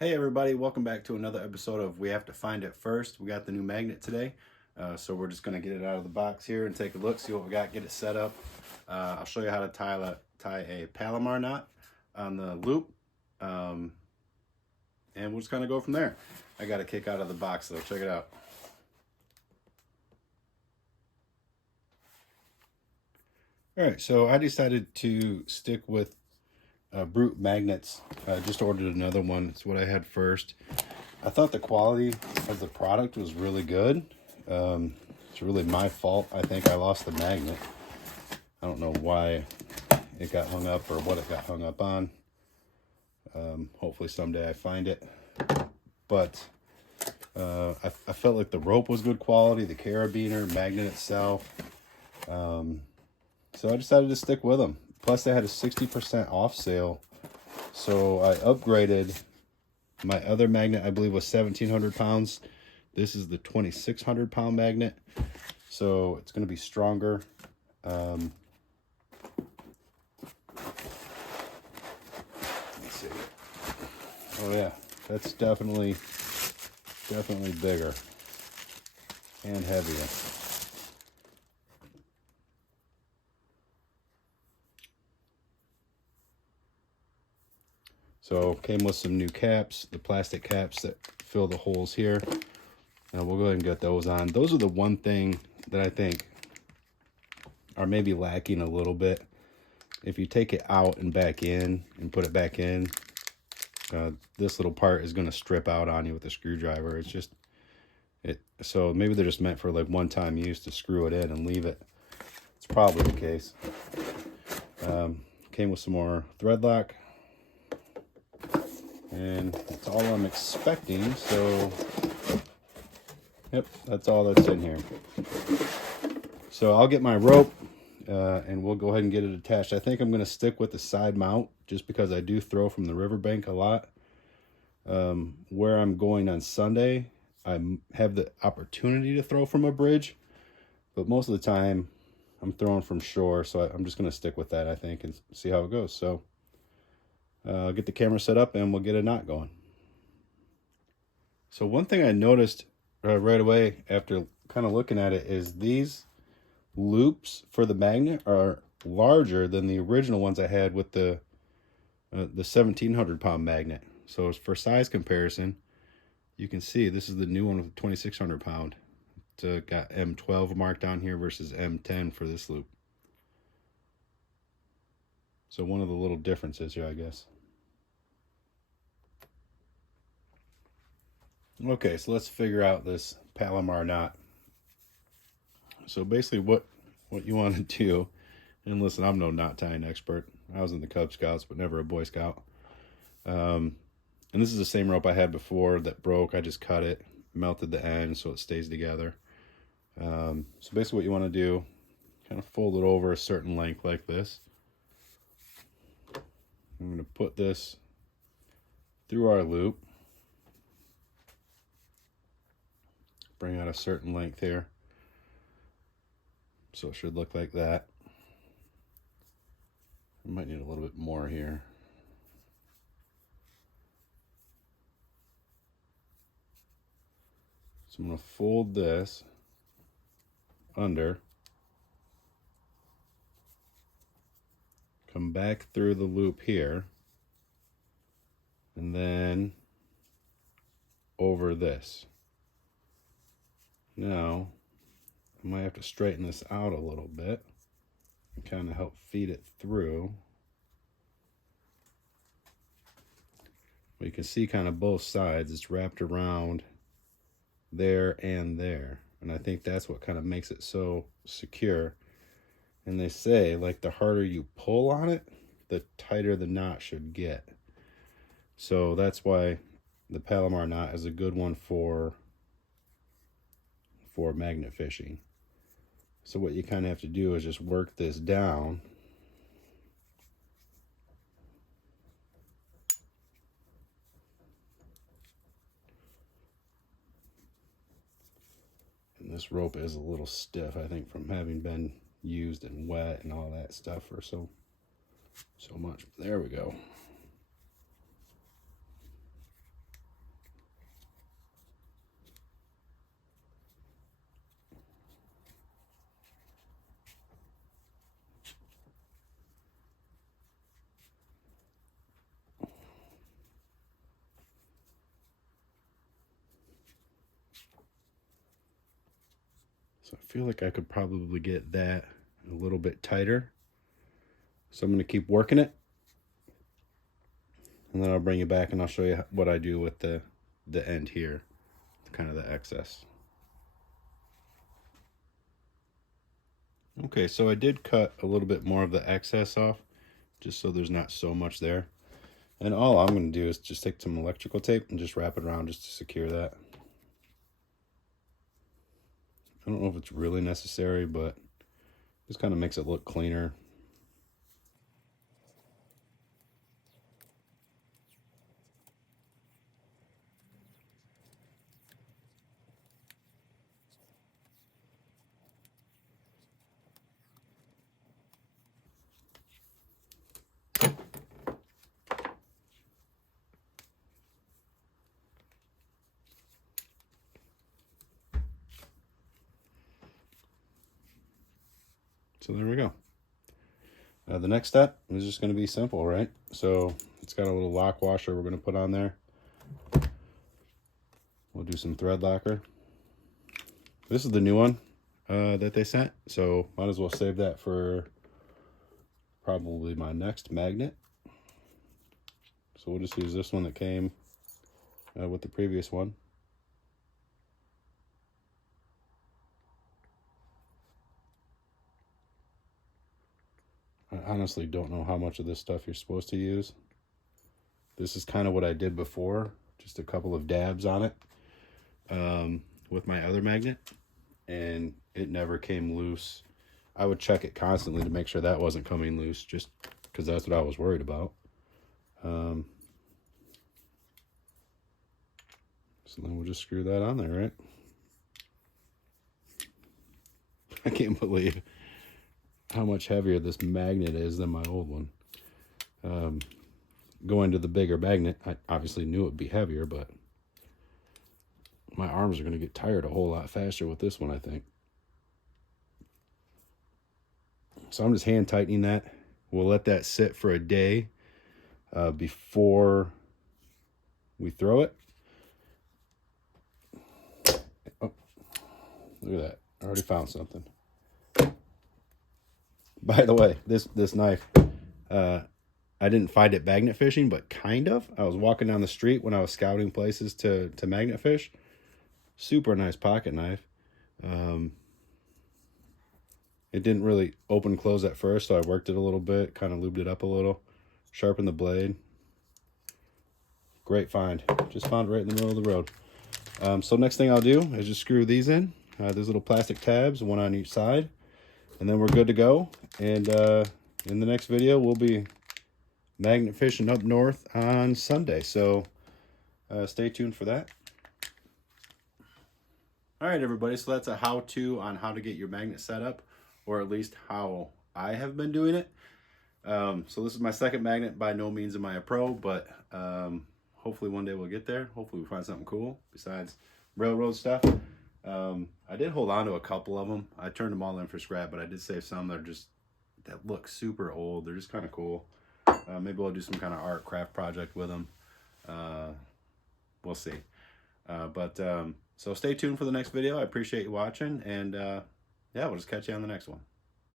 Hey everybody, welcome back to another episode of We Have to Find It First. We got the new magnet today, so we're just going to get it out of the box here and take a look, see what we got, get it set up. I'll show you how to tie a Palomar knot on the loop, and we'll just kind of go from there. I got a kick out of the box though, check it out. Alright, so I decided to stick with Brute magnets. I just ordered another one. It's what I had first. I thought the quality of the product was really good. It's really my fault. I think I lost the magnet. I don't know why it got hung up or what it got hung up on. Hopefully someday I find it. But I felt like the rope was good quality, the carabiner, magnet itself. So I decided to stick with them. Plus they had a 60% off sale. So I upgraded. My other magnet, I believe, was 1,700 pounds. This is the 2,600 pound magnet. So it's going to be stronger. Let's see. Oh yeah, that's definitely bigger and heavier. So came with some new caps, the plastic caps that fill the holes here. Now we'll go ahead and get those on. Those are the one thing that I think are maybe lacking a little bit. If you take it out and back in and put it back in, this little part is going to strip out on you with a screwdriver. It's just, so maybe they're just meant for like one-time use to screw it in and leave it. It's probably the case. Came with some more thread lock. And that's all I'm expecting, so yep, that's all that's in here. So I'll get my rope and we'll go ahead and get it attached. I think I'm going to stick with the side mount just because I do throw from the riverbank a lot. Where I'm going on Sunday, I have the opportunity to throw from a bridge, but most of the time I'm throwing from shore, so I'm just going to stick with that, I think, and see how it goes. So I'll get the camera set up and we'll get a knot going. So one thing I noticed right away after kind of looking at it is these loops for the magnet are larger than the original ones I had with the 1,700 pound magnet. So for size comparison, you can see this is the new one with 2,600 pound. It's got M12 marked down here versus M10 for this loop. So one of the little differences here, I guess. Okay, so let's figure out this Palomar knot. So basically what you want to do, and listen, I'm no knot tying expert. I was in the Cub Scouts, but never a Boy Scout. And this is the same rope I had before that broke. I just cut it, melted the end so it stays together. So basically what you want to do, kind of fold it over a certain length like this. I'm going to put this through our loop. Bring out a certain length here. So it should look like that. I might need a little bit more here. So I'm going to fold this under, come back through the loop here, and then over this. Now, I might have to straighten this out a little bit and kind of help feed it through. Well, you can see kind of both sides. It's wrapped around there and there. And I think that's what kind of makes it so secure. And they say, like, the harder you pull on it, the tighter the knot should get. So that's why the Palomar knot is a good one for magnet fishing. So what you kind of have to do is just work this down. And this rope is a little stiff, I think, from having been used and wet and all that stuff for so much. There we go. So I feel like I could probably get that a little bit tighter. So I'm going to keep working it. And then I'll bring you back and I'll show you what I do with the end here, kind of the excess. Okay, so I did cut a little bit more of the excess off, just so there's not so much there. And all I'm going to do is just take some electrical tape and just wrap it around just to secure that. I don't know if it's really necessary, but just kind of makes it look cleaner. So there we go. The next step is just going to be simple, right? So it's got a little lock washer we're going to put on there. We'll do some thread locker. This is the new one that they sent, so might as well save that for probably my next magnet. So we'll just use this one that came with the previous one. I honestly don't know how much of this stuff you're supposed to use. This is kind of what I did before, just a couple of dabs on it with my other magnet, and it never came loose. I would check it constantly to make sure that wasn't coming loose, just because that's what I was worried about. So then we'll just screw that on there, right? I can't believe how much heavier this magnet is than my old one. Going to the bigger magnet, I obviously knew it would be heavier, but my arms are going to get tired a whole lot faster with this one, I think. So I'm just hand tightening that. We'll let that sit for a day before we throw it. Oh, look at that. I already found something. By the way, this knife, I didn't find it magnet fishing, but kind of. I was walking down the street when I was scouting places to magnet fish. Super nice pocket knife. It didn't really open and close at first, so I worked it a little bit, kind of lubed it up a little, sharpened the blade. Great find. Just found it right in the middle of the road. So next thing I'll do is just screw these in. These little plastic tabs, one on each side. And then we're good to go. And in the next video, we'll be magnet fishing up north on Sunday. So stay tuned for that. All right, everybody. So that's a how-to on how to get your magnet set up, or at least how I have been doing it. So this is my second magnet. By no means am I a pro, but hopefully one day we'll get there. Hopefully we find something cool besides railroad stuff. I did hold on to a couple of them. I turned them all in for scrap, but I did save some that look super old. They're just kind of cool. Maybe I'll do some kind of art craft project with them. We'll see. So stay tuned for the next video. I appreciate you watching, and yeah, we'll just catch you on the next one.